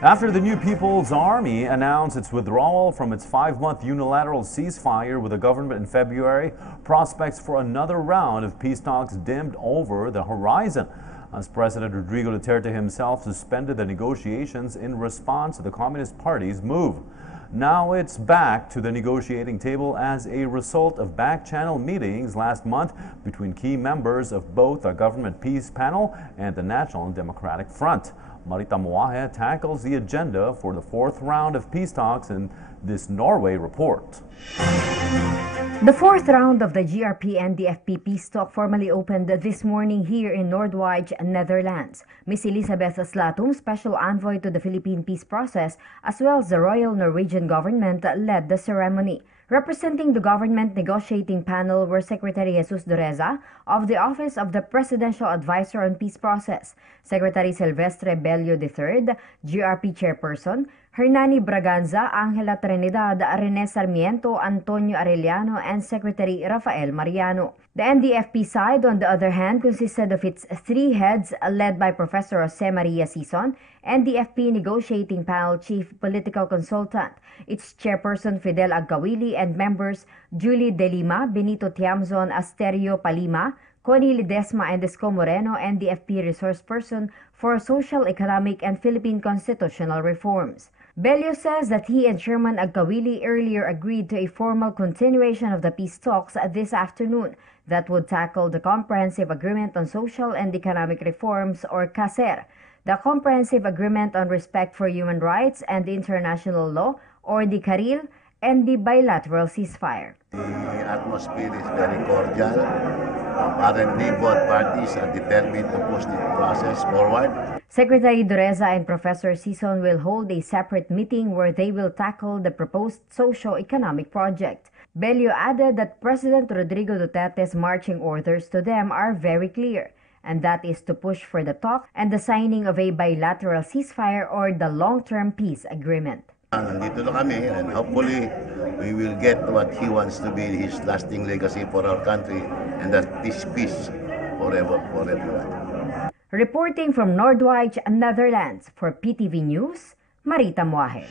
After the New People's Army announced its withdrawal from its 5-month unilateral ceasefire with the government in February, prospects for another round of peace talks dimmed over the horizon, as President Rodrigo Duterte himself suspended the negotiations in response to the Communist Party's move. Now it's back to the negotiating table as a result of back-channel meetings last month between key members of both the government peace panel and the National Democratic Front. Marita Moahe tackles the agenda for the 4th round of peace talks in this Norway report. The 4th round of the GRP and DFP peace talk formally opened this morning here in Noordwijk, Netherlands. Ms. Elisabeth Slatum, special envoy to the Philippine peace process, as well as the Royal Norwegian government, led the ceremony. Representing the government negotiating panel were Secretary Jesus Dureza of the Office of the Presidential Advisor on Peace Process, Secretary Silvestre Bello III, GRP Chairperson, Hernani Braganza, Angela Trinidad, Rene Sarmiento, Antonio Arellano, and Secretary Rafael Mariano. The NDFP side, on the other hand, consisted of its 3 heads led by Professor Jose Maria Sison, NDFP Negotiating Panel Chief Political Consultant, its Chairperson Fidel Agkawili, and members Julie De Lima, Benito Tiamzon, Asterio Palima, Connie Ledesma, and Esco Moreno, NDFP Resource Person for Social, Economic, and Philippine Constitutional Reforms. Bello says that he and Chairman Agkawili earlier agreed to a formal continuation of the peace talks this afternoon that would tackle the Comprehensive Agreement on Social and Economic Reforms, or CASER, the Comprehensive Agreement on Respect for Human Rights and International Law, or the CARIL, and the bilateral ceasefire. The atmosphere is very cordial. Apparently, both parties are determined to push the process forward. Secretary Dureza and Professor Sison will hold a separate meeting where they will tackle the proposed socio-economic project. Bello added that President Rodrigo Duterte's marching orders to them are very clear, and that is to push for the talk and the signing of a bilateral ceasefire or the long-term peace agreement. Nandito na kami, and hopefully we will get what he wants to be his lasting legacy for our country, and that is peace forever for everyone. Reporting from Noordwijk, Netherlands, for PTV News, Marita Moahe.